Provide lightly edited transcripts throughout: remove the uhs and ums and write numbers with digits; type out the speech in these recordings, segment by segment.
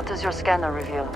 What does your scanner reveal?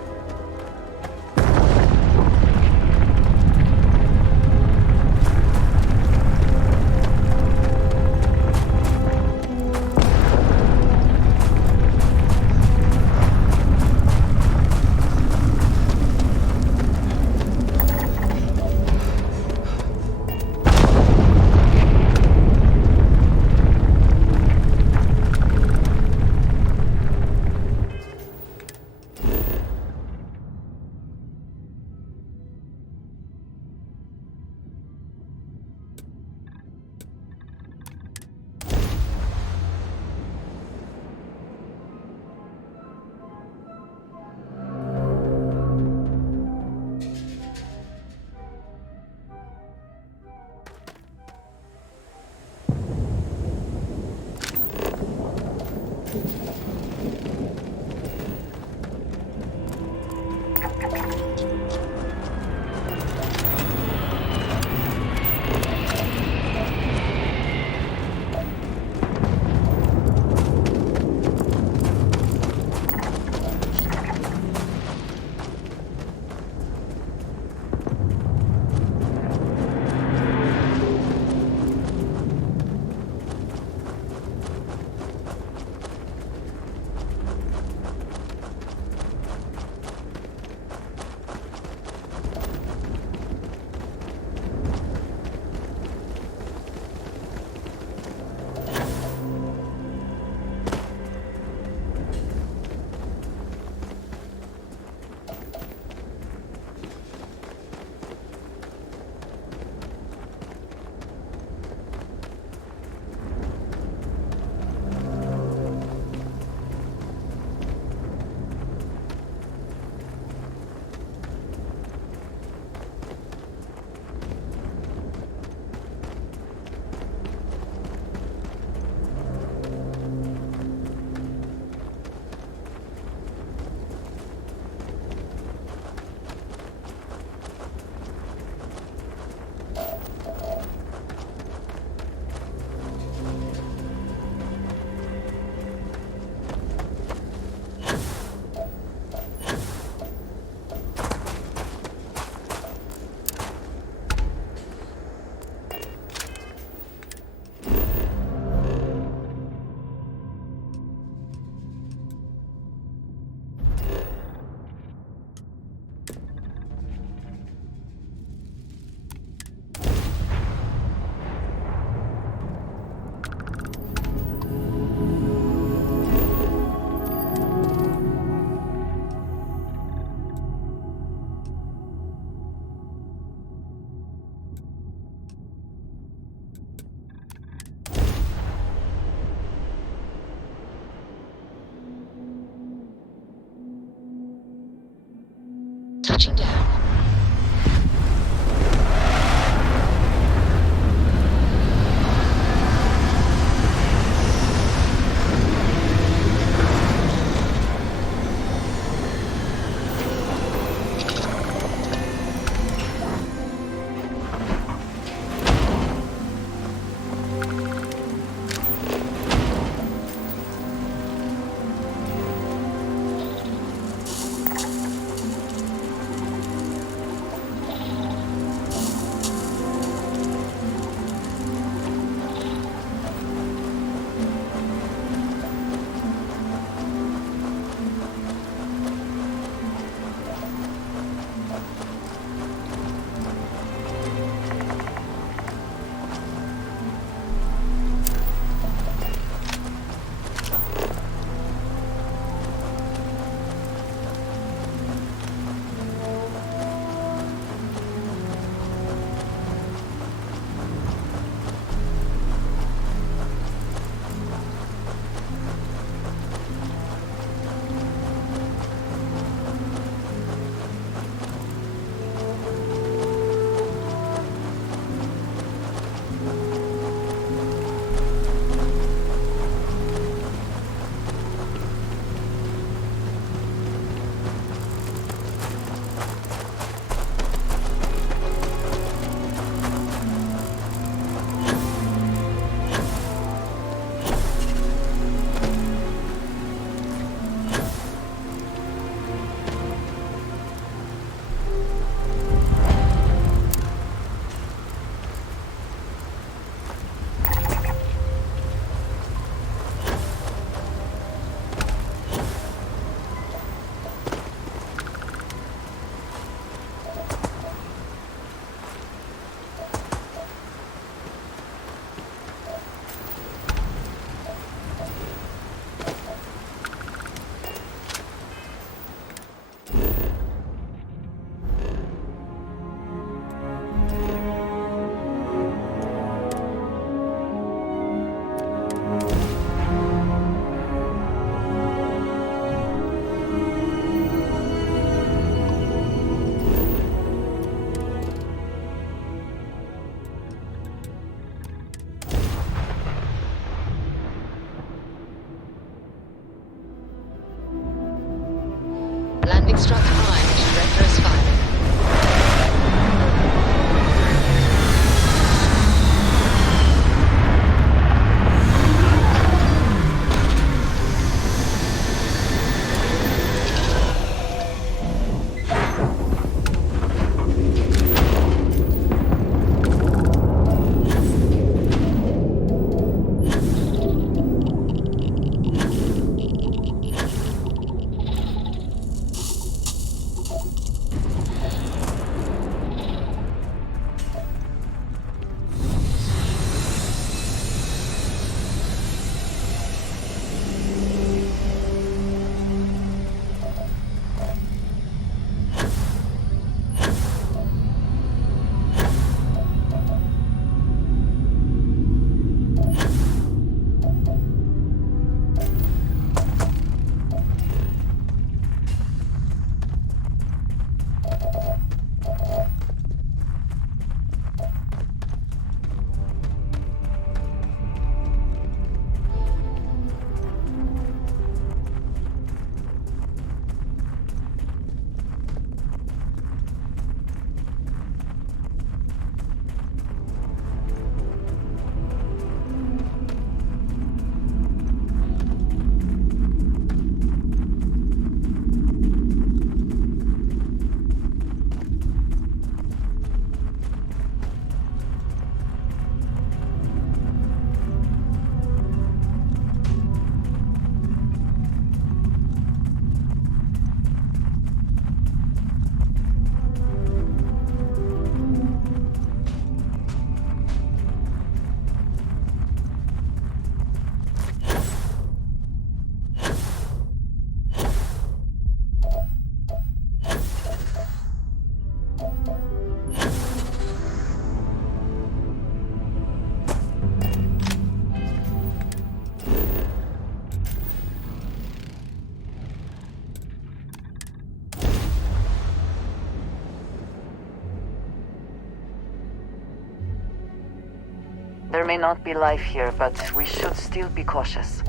Touching down. Instruct Prime to reckless firing. There may not be life here, but we should still be cautious.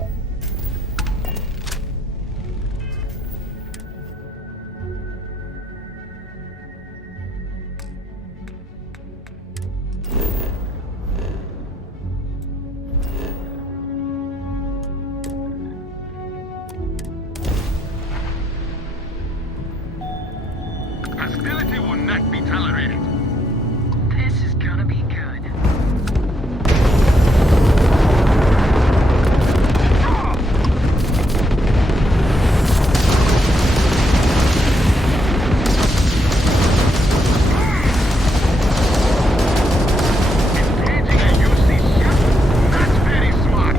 Hostility will not be tolerated. This is gonna be good. Engaging a UC ship? That's very smart.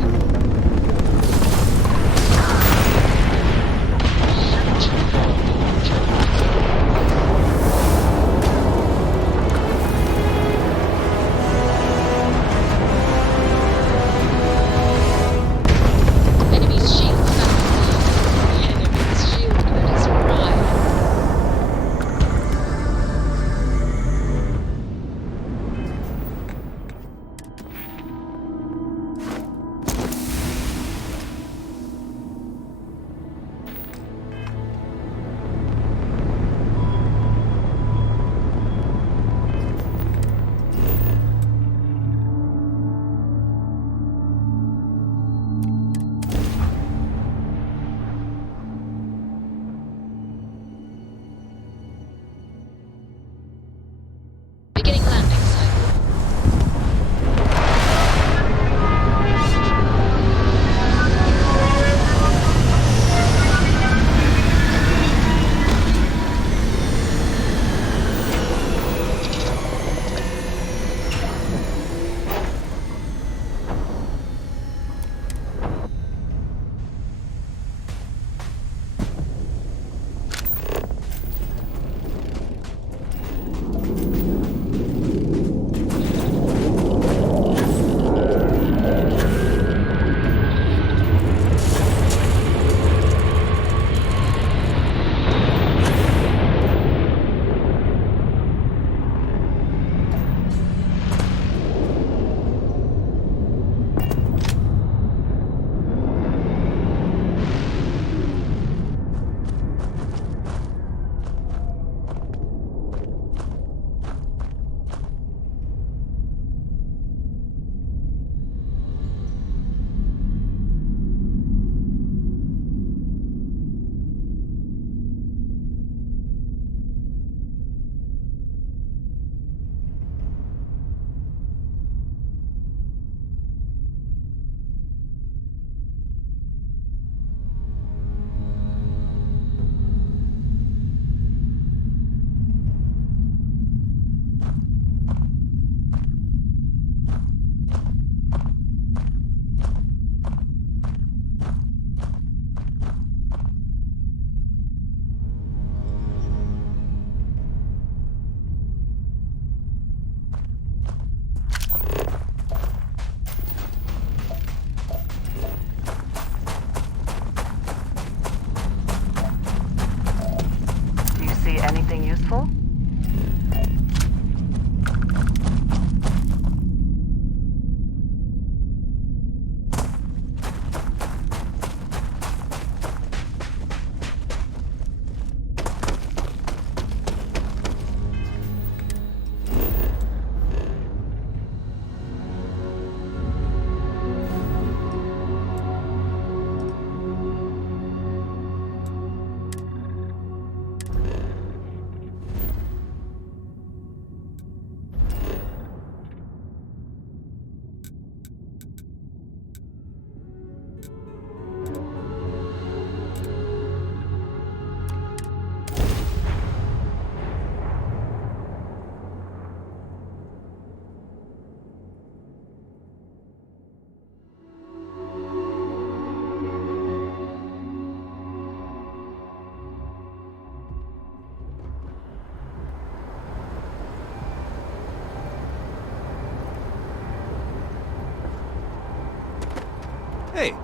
Hey,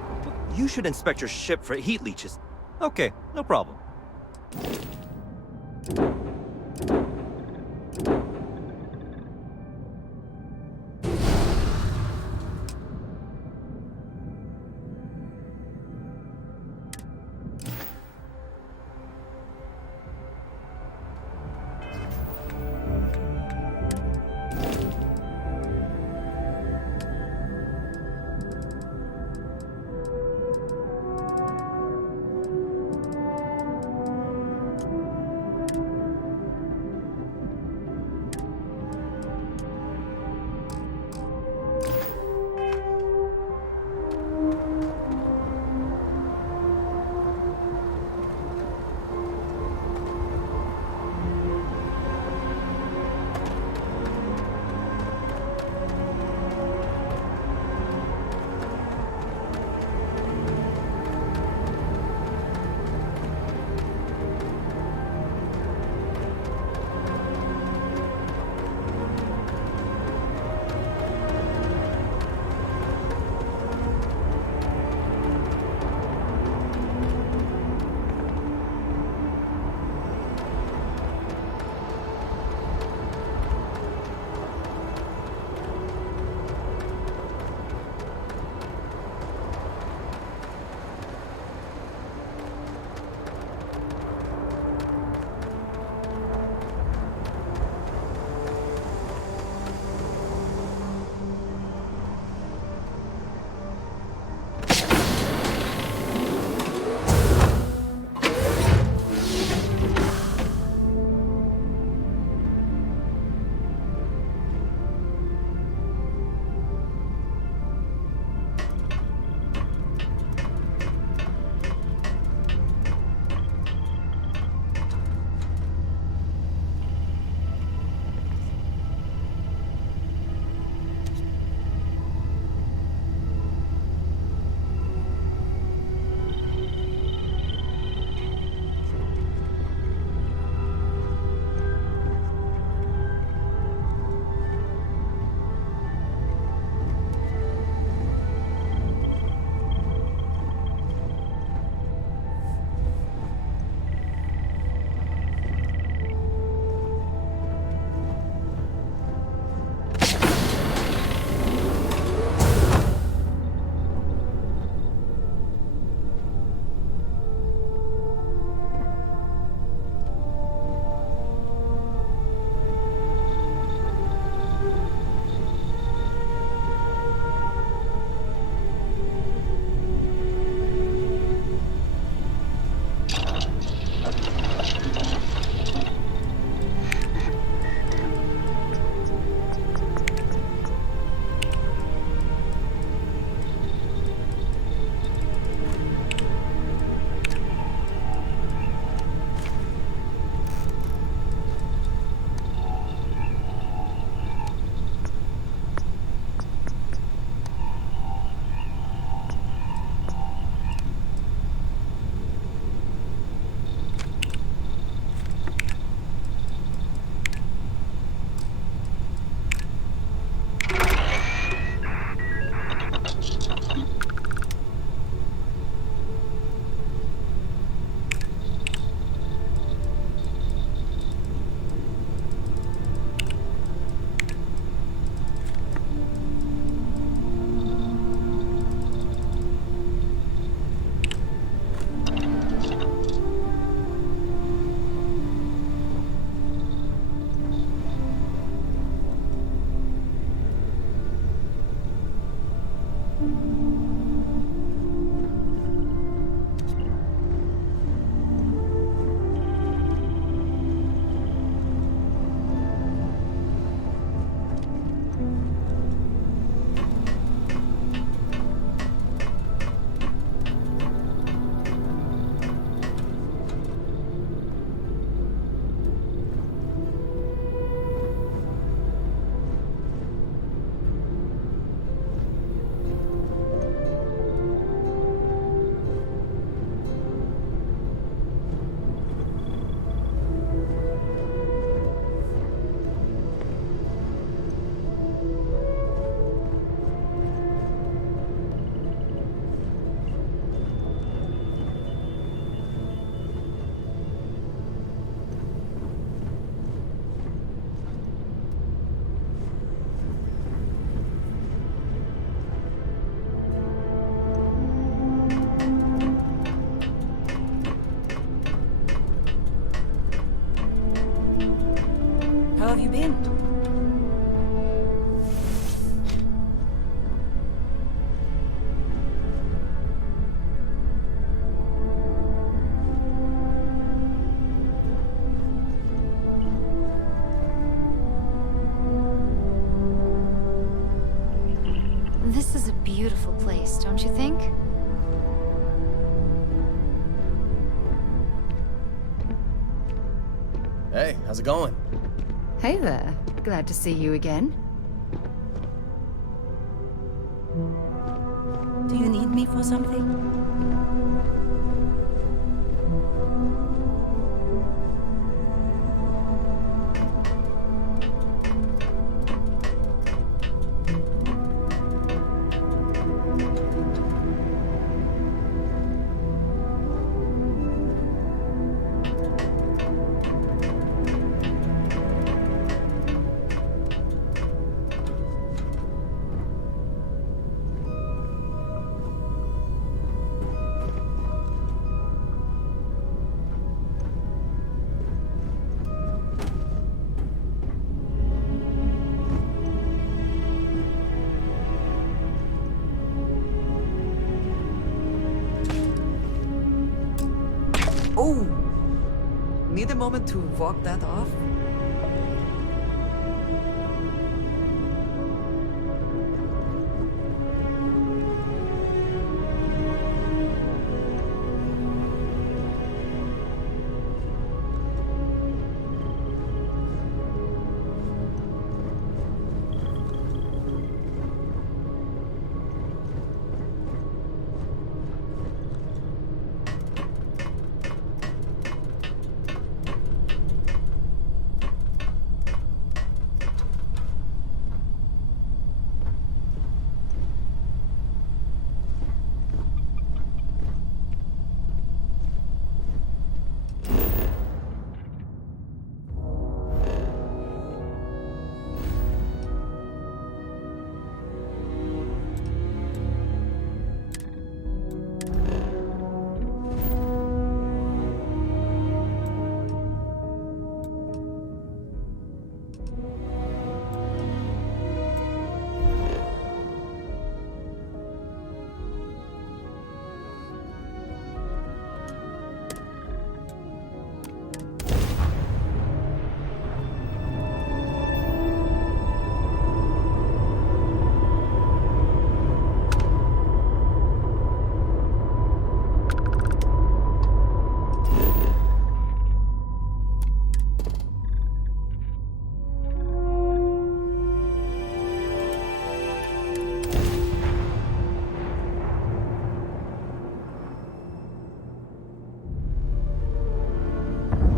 you should inspect your ship for heat leeches. Okay, no problem. How have you been? This is a beautiful place, don't you think? Hey, how's it going? Hey there. Glad to see you again. Do you need me for something? Oh! Need a moment to walk that off?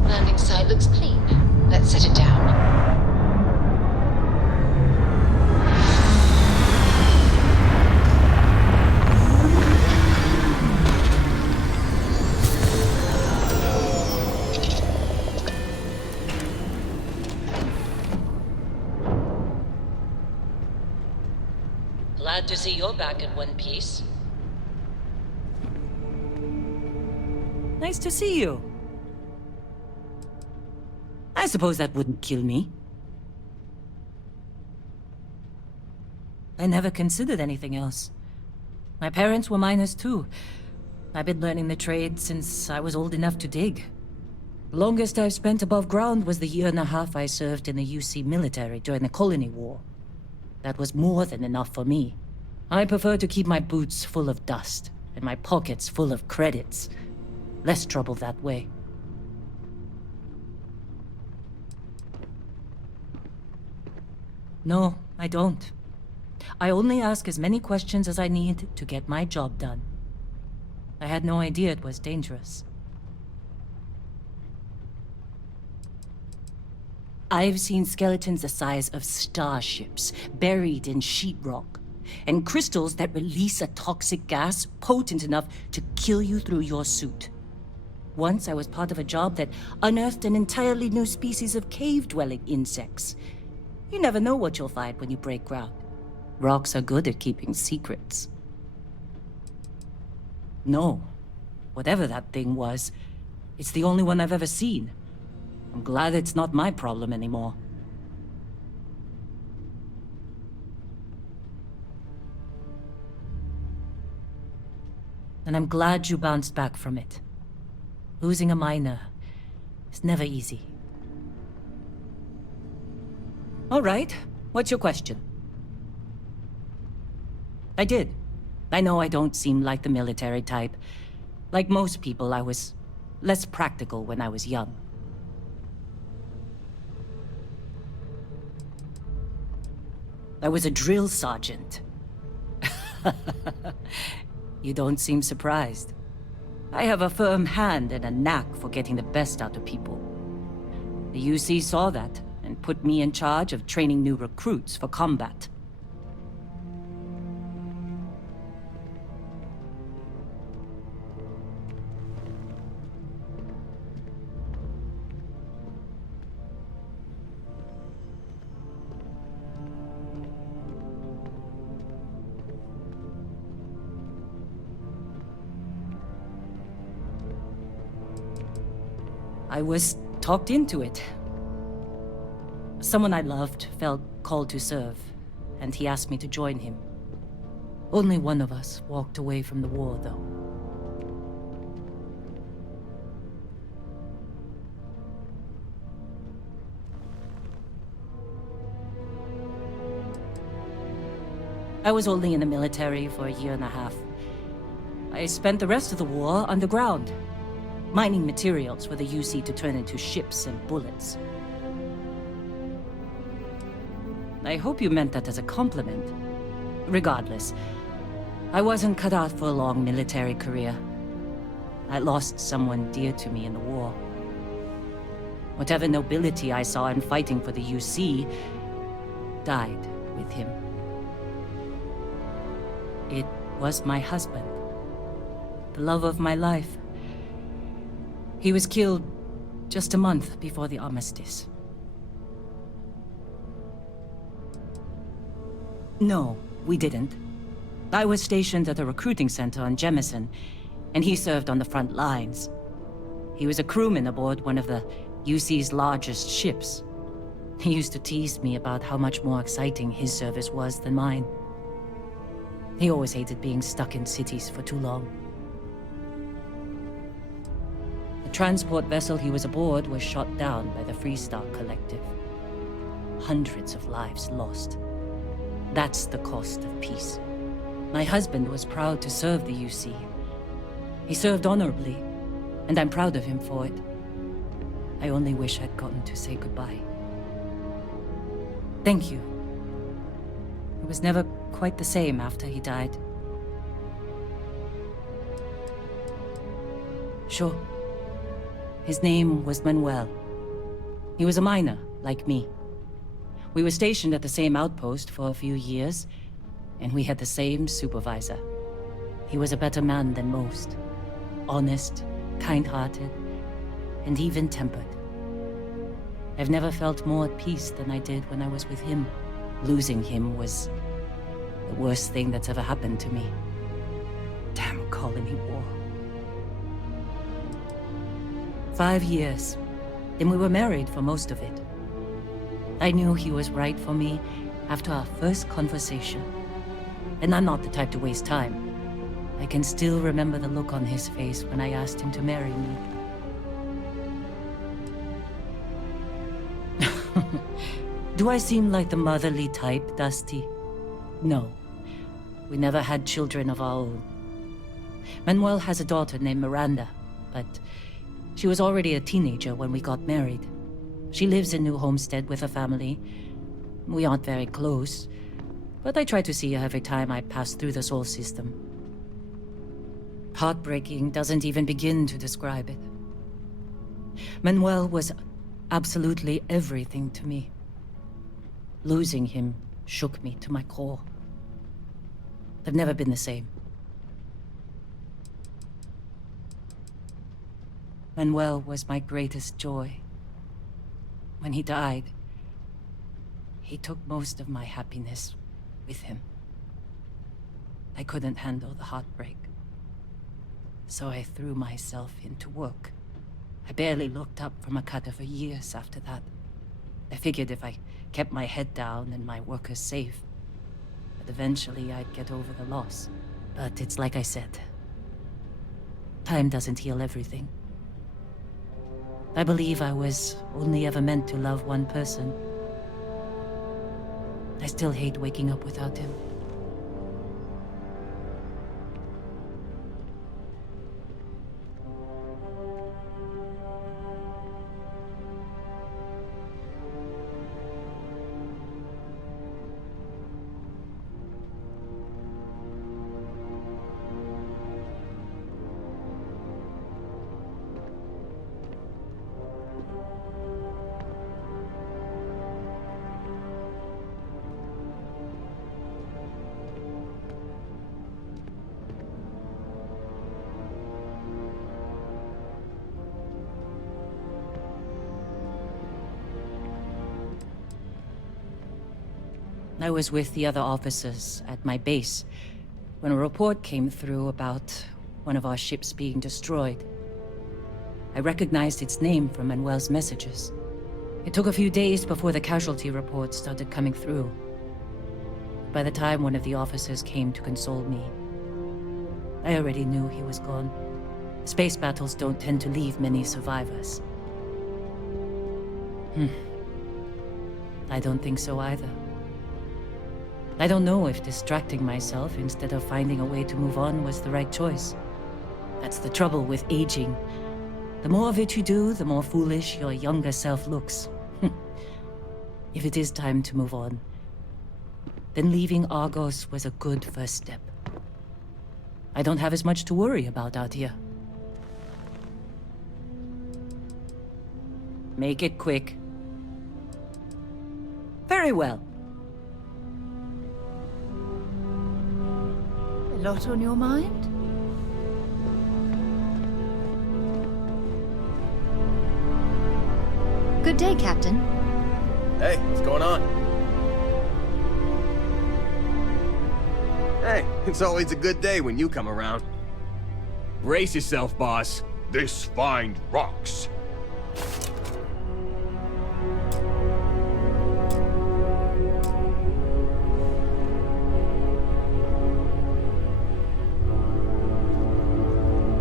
Landing site looks clean. Let's set it down. Glad to see you're back in one piece. Nice to see you. I suppose that wouldn't kill me. I never considered anything else. My parents were miners too. I've been learning the trade since I was old enough to dig. Longest I've spent above ground was the year and a half I served in the UC military during the Colony War. That was more than enough for me. I prefer to keep my boots full of dust and my pockets full of credits. Less trouble that way. No, I don't. I only ask as many questions as I need to get my job done. I had no idea it was dangerous. I've seen skeletons the size of starships buried in sheetrock, and crystals that release a toxic gas potent enough to kill you through your suit. Once I was part of a job that unearthed an entirely new species of cave-dwelling insects. You never know what you'll find when you break ground. Rocks are good at keeping secrets. No, whatever that thing was, it's the only one I've ever seen. I'm glad it's not my problem anymore. And I'm glad you bounced back from it. Losing a miner is never easy. All right, what's your question? I did. I know I don't seem like the military type. Like most people, I was less practical when I was young. I was a drill sergeant. You don't seem surprised. I have a firm hand and a knack for getting the best out of people. The UC saw that and put me in charge of training new recruits for combat. I was talked into it. Someone I loved felt called to serve, and he asked me to join him. Only one of us walked away from the war, though. I was only in the military for a year and a half. I spent the rest of the war underground, mining materials for the UC to turn into ships and bullets. I hope you meant that as a compliment. Regardless, I wasn't cut out for a long military career. I lost someone dear to me in the war. Whatever nobility I saw in fighting for the UC died with him. It was my husband, the love of my life. He was killed just a month before the armistice. No, we didn't. I was stationed at a recruiting center on Jemison, and he served on the front lines. He was a crewman aboard one of the UC's largest ships. He used to tease me about how much more exciting his service was than mine. He always hated being stuck in cities for too long. The transport vessel he was aboard was shot down by the Freestar Collective. Hundreds of lives lost. That's the cost of peace. My husband was proud to serve the UC. He served honorably, and I'm proud of him for it. I only wish I'd gotten to say goodbye. Thank you. It was never quite the same after he died. Sure. His name was Manuel. He was a miner, like me. We were stationed at the same outpost for a few years, and we had the same supervisor. He was a better man than most. Honest, kind-hearted, and even-tempered. I've never felt more at peace than I did when I was with him. Losing him was the worst thing that's ever happened to me. Damn colony war. 5 years. Then we were married for most of it. I knew he was right for me after our first conversation. And I'm not the type to waste time. I can still remember the look on his face when I asked him to marry me. Do I seem like the motherly type, Dusty? No. We never had children of our own. Manuel has a daughter named Miranda, but she was already a teenager when we got married. She lives in New Homestead with her family. We aren't very close, but I try to see her every time I pass through the Sol system. Heartbreaking doesn't even begin to describe it. Manuel was absolutely everything to me. Losing him shook me to my core. I've never been the same. Manuel was my greatest joy. When he died, he took most of my happiness with him. I couldn't handle the heartbreak, so I threw myself into work. I barely looked up from a cutter for years after that. I figured if I kept my head down and my workers safe, that eventually I'd get over the loss. But it's like I said, time doesn't heal everything. I believe I was only ever meant to love one person. I still hate waking up without him. I was with the other officers at my base when a report came through about one of our ships being destroyed. I recognized its name from Manuel's messages. It took a few days before the casualty reports started coming through. By the time one of the officers came to console me, I already knew he was gone. Space battles don't tend to leave many survivors. I don't think so either. I don't know if distracting myself instead of finding a way to move on was the right choice. That's the trouble with aging. The more of it you do, the more foolish your younger self looks. If it is time to move on, then leaving Argos was a good first step. I don't have as much to worry about out here. Make it quick. Very well. A lot on your mind? Good day, Captain. Hey, what's going on? Hey, it's always a good day when you come around. Brace yourself, boss. This find rocks.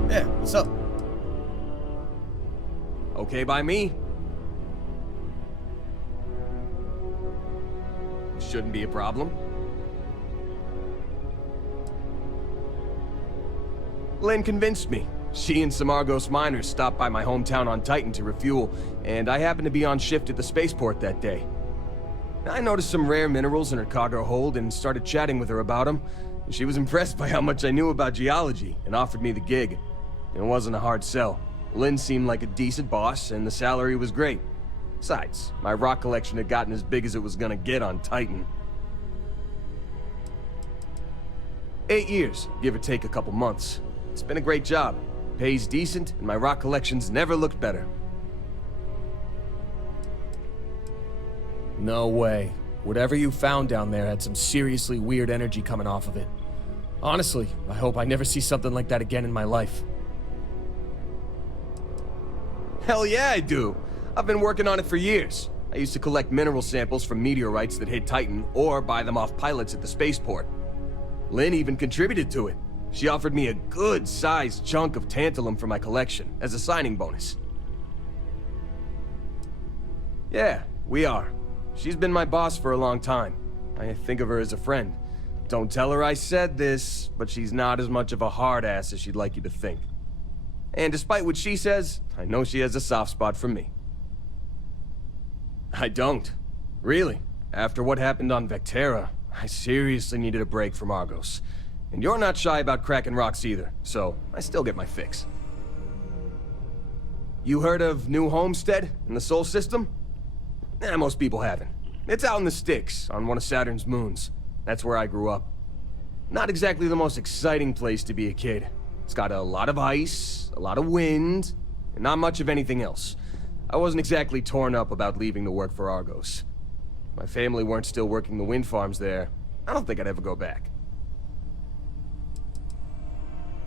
Yeah, what's up? Okay by me. Shouldn't be a problem. Lynn convinced me. She and some Argos miners stopped by my hometown on Titan to refuel, and I happened to be on shift at the spaceport that day. I noticed some rare minerals in her cargo hold and started chatting with her about them. She was impressed by how much I knew about geology and offered me the gig. It wasn't a hard sell. Lynn seemed like a decent boss, and the salary was great. Besides, my rock collection had gotten as big as it was gonna get on Titan. 8 years, give or take a couple months. It's been a great job. Pays decent, and my rock collection's never looked better. No way. Whatever you found down there had some seriously weird energy coming off of it. Honestly, I hope I never see something like that again in my life. Hell yeah, I do. I've been working on it for years. I used to collect mineral samples from meteorites that hit Titan, or buy them off pilots at the spaceport. Lynn even contributed to it. She offered me a good-sized chunk of tantalum for my collection, as a signing bonus. Yeah, we are. She's been my boss for a long time. I think of her as a friend. Don't tell her I said this, but she's not as much of a hard ass as she'd like you to think. And despite what she says, I know she has a soft spot for me. I don't. Really. After what happened on Vectera, I seriously needed a break from Argos. And you're not shy about cracking rocks either, so I still get my fix. You heard of New Homestead in the Sol System? Most people haven't. It's out in the sticks, on one of Saturn's moons. That's where I grew up. Not exactly the most exciting place to be a kid. It's got a lot of ice, a lot of wind, and not much of anything else. I wasn't exactly torn up about leaving to work for Argos. My family weren't still working the wind farms there. I don't think I'd ever go back.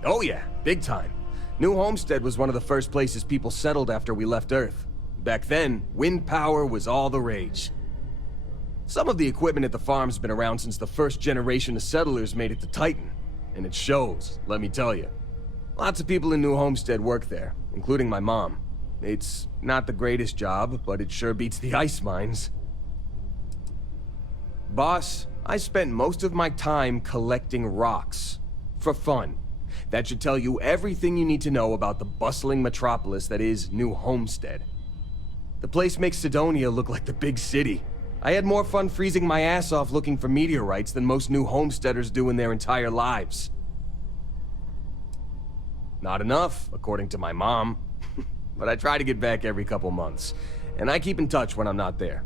Oh yeah, big time. New Homestead was one of the first places people settled after we left Earth. Back then, wind power was all the rage. Some of the equipment at the farm's been around since the first generation of settlers made it to Titan. And it shows, let me tell you. Lots of people in New Homestead work there, including my mom. It's not the greatest job, but it sure beats the ice mines. Boss, I spent most of my time collecting rocks. For fun. That should tell you everything you need to know about the bustling metropolis that is New Homestead. The place makes Sidonia look like the big city. I had more fun freezing my ass off looking for meteorites than most New Homesteaders do in their entire lives. Not enough, according to my mom. But I try to get back every couple months, and I keep in touch when I'm not there.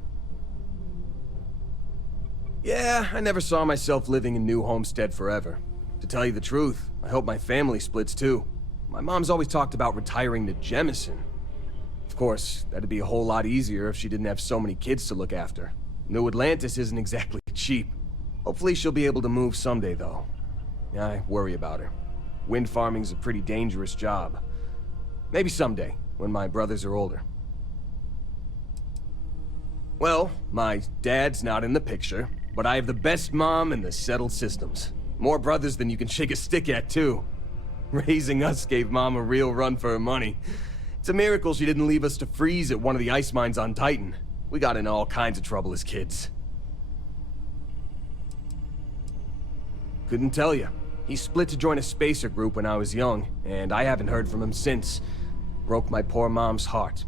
Yeah, I never saw myself living in New Homestead forever. To tell you the truth, I hope my family splits too. My mom's always talked about retiring to Jemison. Of course, that'd be a whole lot easier if she didn't have so many kids to look after. New Atlantis isn't exactly cheap. Hopefully she'll be able to move someday, though. Yeah, I worry about her. Wind farming's a pretty dangerous job. Maybe someday, when my brothers are older. Well, my dad's not in the picture, but I have the best mom in the settled systems. More brothers than you can shake a stick at, too. Raising us gave Mom a real run for her money. It's a miracle she didn't leave us to freeze at one of the ice mines on Titan. We got in all kinds of trouble as kids. Couldn't tell you. He split to join a spacer group when I was young, and I haven't heard from him since. Broke my poor mom's heart.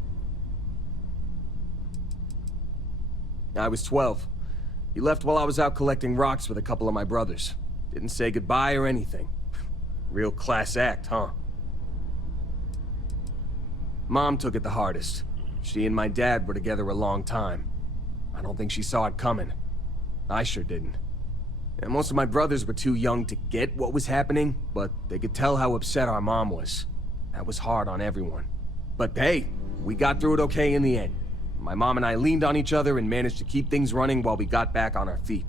I was 12. He left while I was out collecting rocks with a couple of my brothers. Didn't say goodbye or anything. Real class act, huh? Mom took it the hardest. She and my dad were together a long time. I don't think she saw it coming. I sure didn't. And most of my brothers were too young to get what was happening, but they could tell how upset our mom was. That was hard on everyone. But hey, we got through it okay in the end. My mom and I leaned on each other and managed to keep things running while we got back on our feet.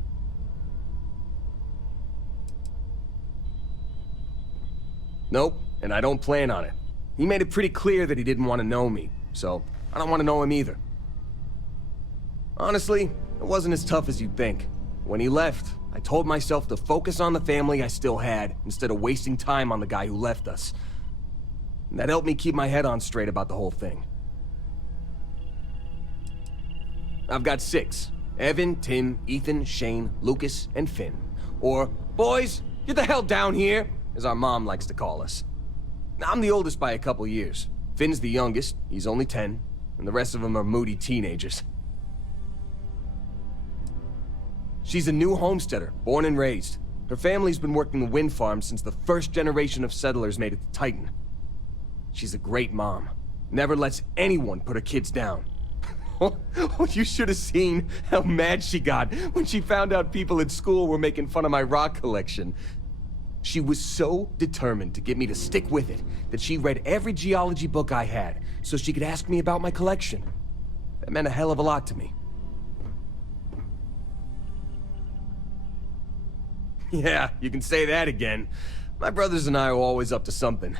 Nope, and I don't plan on it. He made it pretty clear that he didn't want to know me, so I don't want to know him either. Honestly, it wasn't as tough as you'd think. When he left, I told myself to focus on the family I still had, instead of wasting time on the guy who left us. And that helped me keep my head on straight about the whole thing. I've got 6. Evan, Tim, Ethan, Shane, Lucas, and Finn. Or, boys, get the hell down here, as our mom likes to call us. I'm the oldest by a couple years. Finn's the youngest, he's only 10, and the rest of them are moody teenagers. She's a New Homesteader, born and raised. Her family's been working the wind farm since the first generation of settlers made it to Titan. She's a great mom. Never lets anyone put her kids down. Oh, you should have seen how mad she got when she found out people at school were making fun of my rock collection. She was so determined to get me to stick with it that she read every geology book I had so she could ask me about my collection. That meant a hell of a lot to me. Yeah, you can say that again. My brothers and I were always up to something.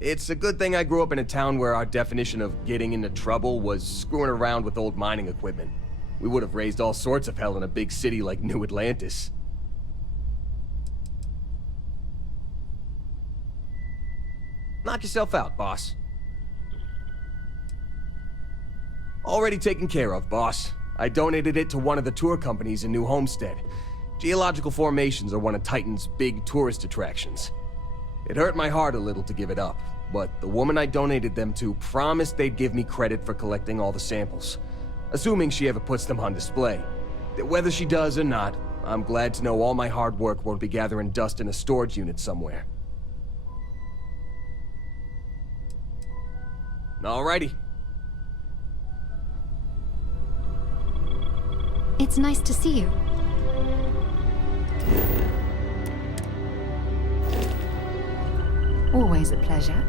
It's a good thing I grew up in a town where our definition of getting into trouble was screwing around with old mining equipment. We would have raised all sorts of hell in a big city like New Atlantis. Knock yourself out, boss. Already taken care of, boss. I donated it to one of the tour companies in New Homestead. Geological formations are one of Titan's big tourist attractions. It hurt my heart a little to give it up, but the woman I donated them to promised they'd give me credit for collecting all the samples, assuming she ever puts them on display. Whether she does or not, I'm glad to know all my hard work won't be gathering dust in a storage unit somewhere. Alrighty. It's nice to see you. Always a pleasure.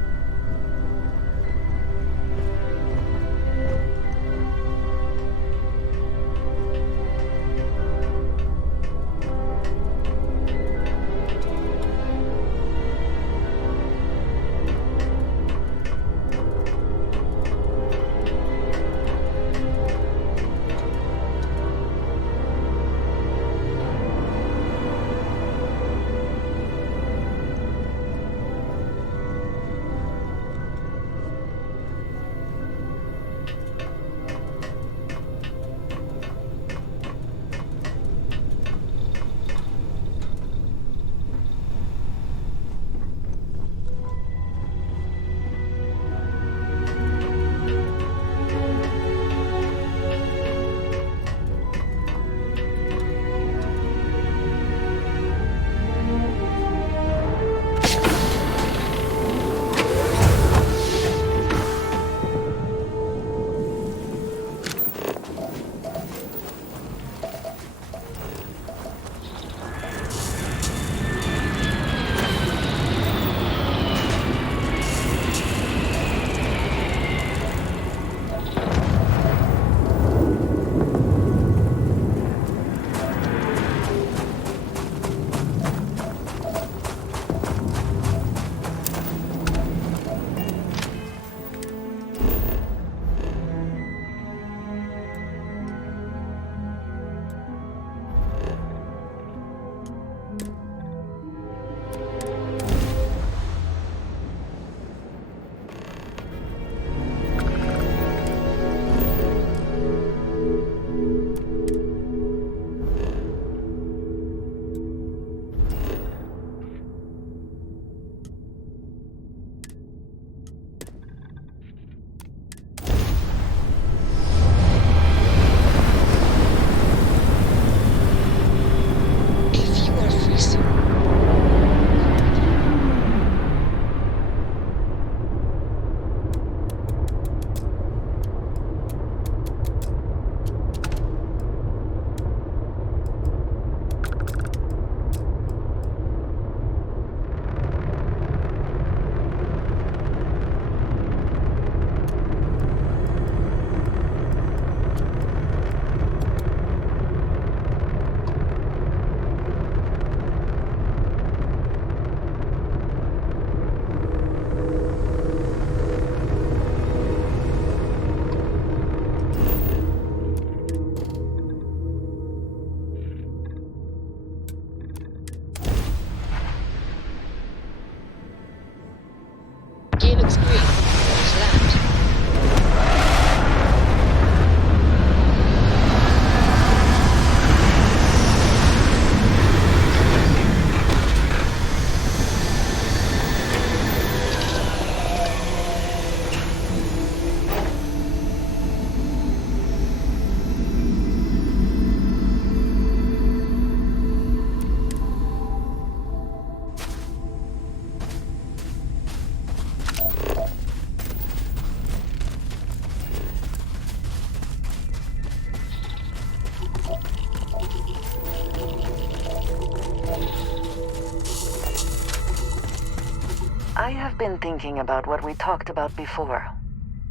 I have been thinking about what we talked about before.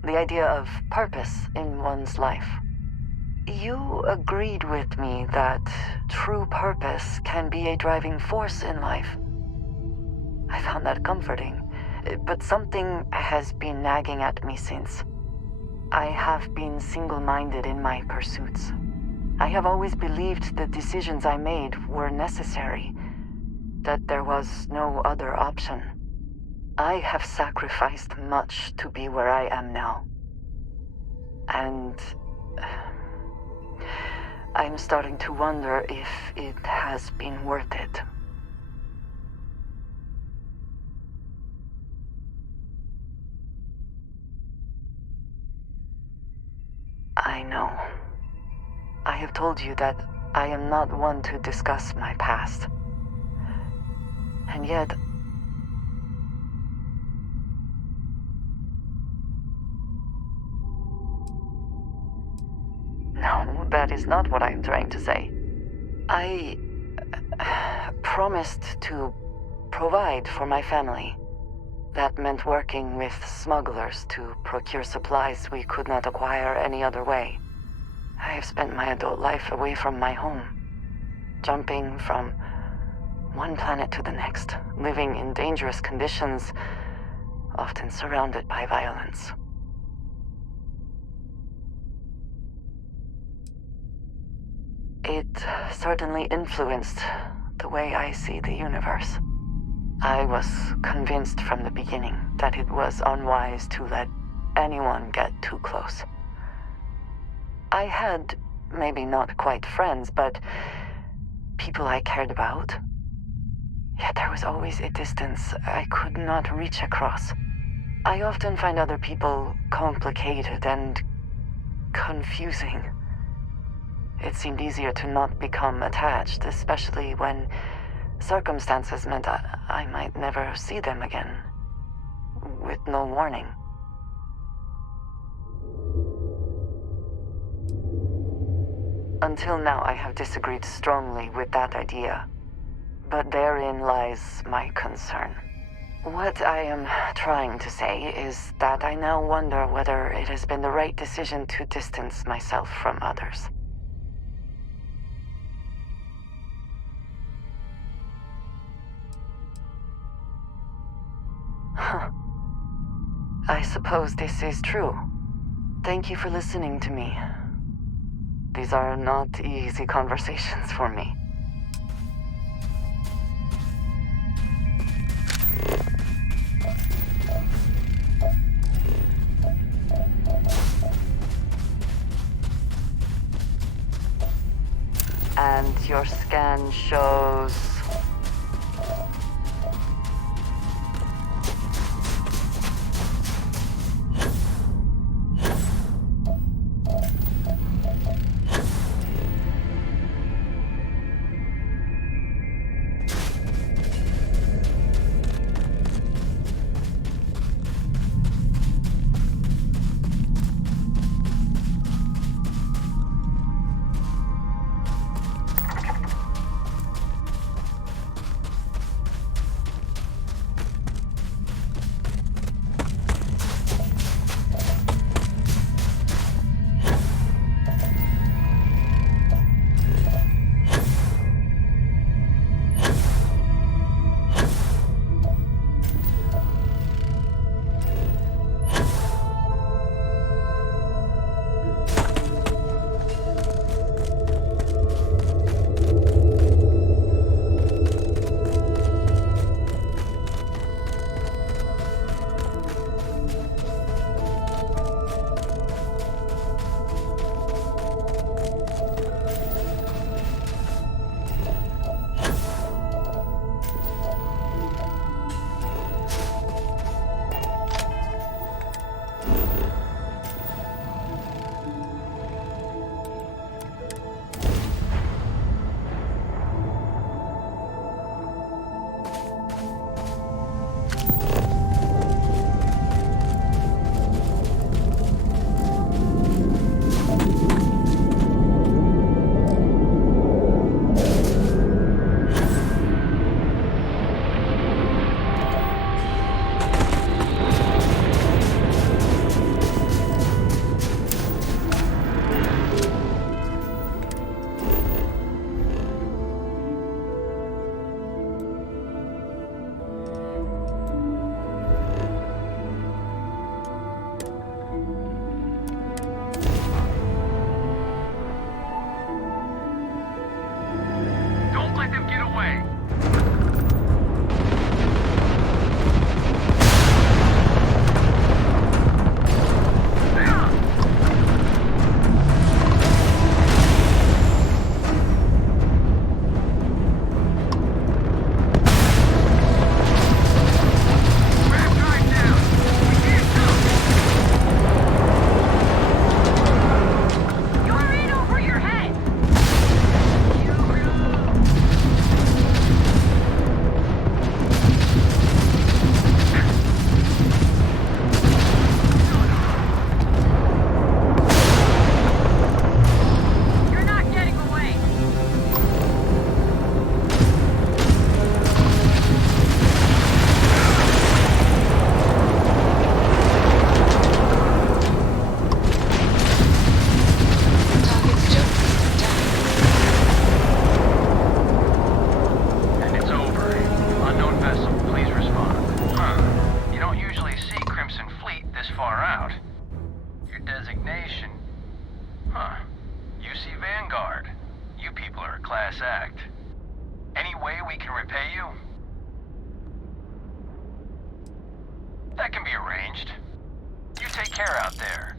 The idea of purpose in one's life. You agreed with me that true purpose can be a driving force in life. I found that comforting, but something has been nagging at me since. I have been single-minded in my pursuits. I have always believed the decisions I made were necessary, that there was no other option. I have sacrificed much to be where I am now. And I'm starting to wonder if it has been worth it. I know. I have told you that I am not one to discuss my past. And yet, no, that is not what I am trying to say. I promised to provide for my family. That meant working with smugglers to procure supplies we could not acquire any other way. I have spent my adult life away from my home, jumping from one planet to the next, living in dangerous conditions, often surrounded by violence. It certainly influenced the way I see the universe. I was convinced from the beginning that it was unwise to let anyone get too close. I had, maybe not quite friends, but people I cared about. Yet there was always a distance I could not reach across. I often find other people complicated and confusing. It seemed easier to not become attached, especially when circumstances meant I might never see them again, with no warning. Until now, I have disagreed strongly with that idea, but therein lies my concern. What I am trying to say is that I now wonder whether it has been the right decision to distance myself from others. I suppose this is true. Thank you for listening to me. These are not easy conversations for me. And your scan shows... act. Any way we can repay you? That can be arranged. You take care out there.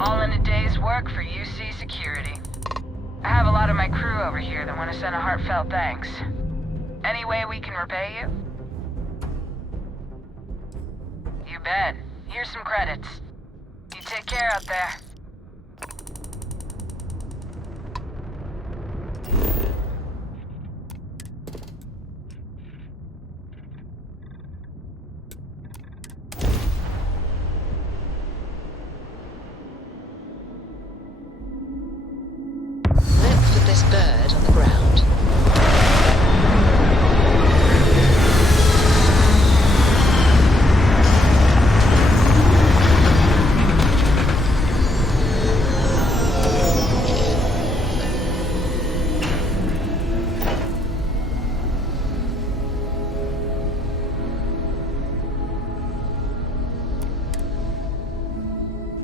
All in a day's work for UC security. I have a lot of my crew over here that want to send a heartfelt thanks. Any way we can repay you? You bet. Here's some credits. You take care out there. Let's put this bird on the ground.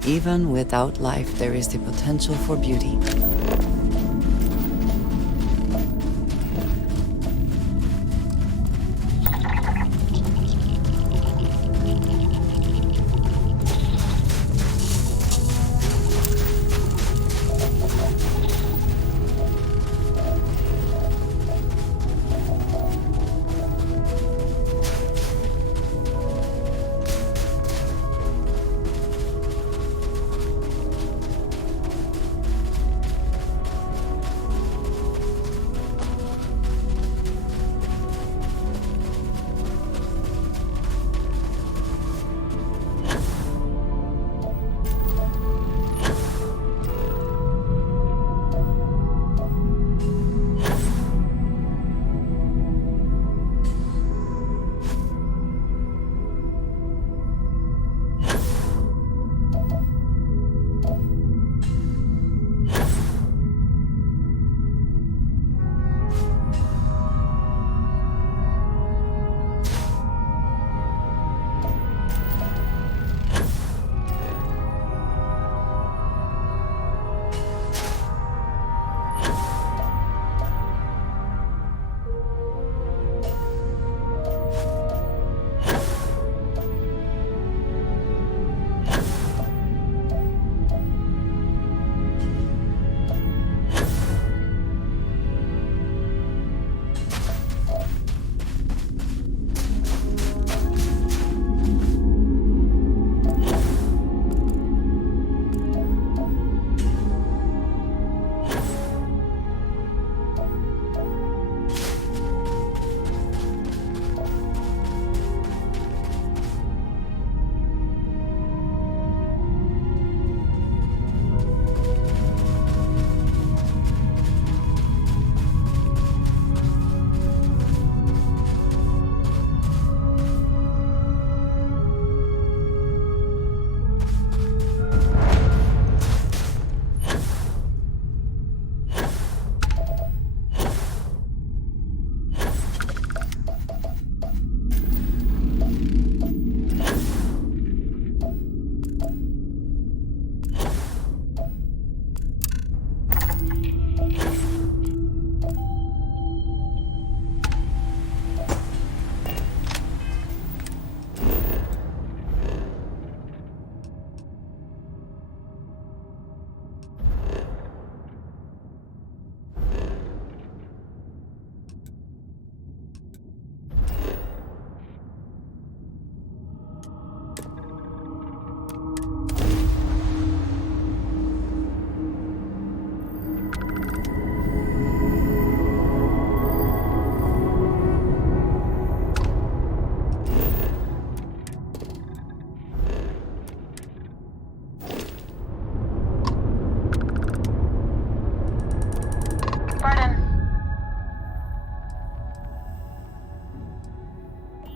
Even without life, there is the potential for beauty.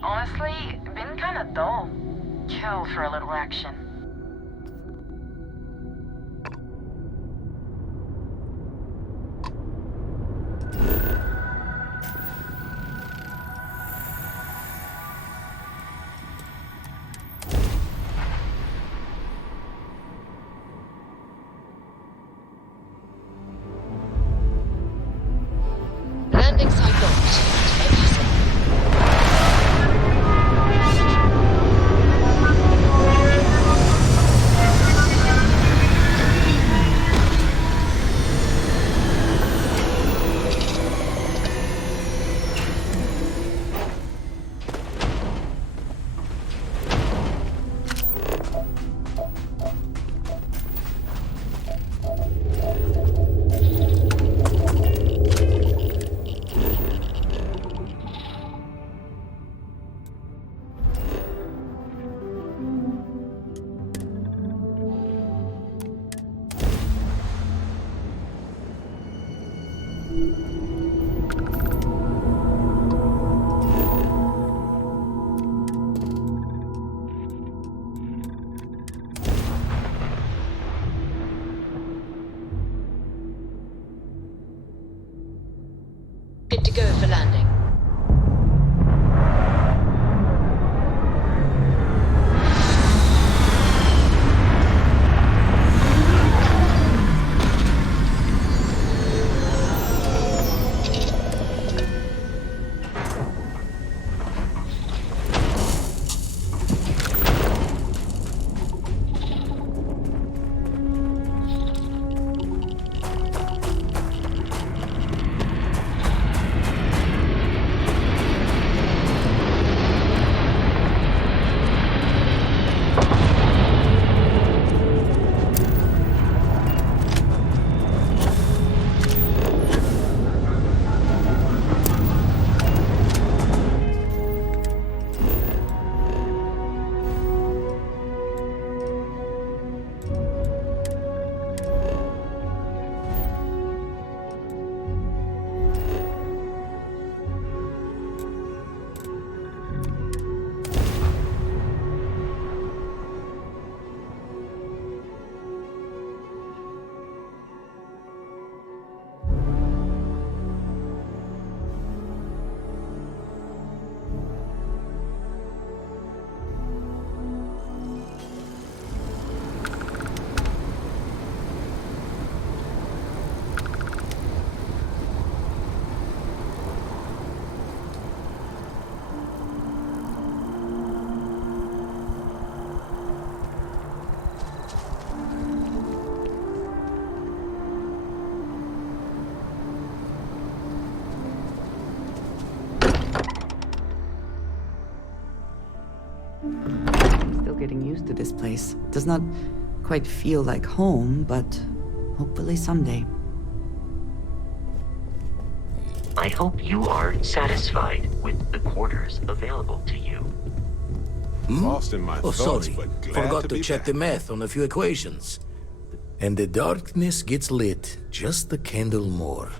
Honestly, been kinda dull. Kill for a little action. Landing site docked. Amazing. Good to go for landing. Still getting used to this place. Does not quite feel like home, but hopefully someday. I hope you are satisfied with the quarters available to you. Lost in my thoughts, sorry. but glad Forgot to to be check back. the math on a few equations. And the darkness gets lit just a candle more.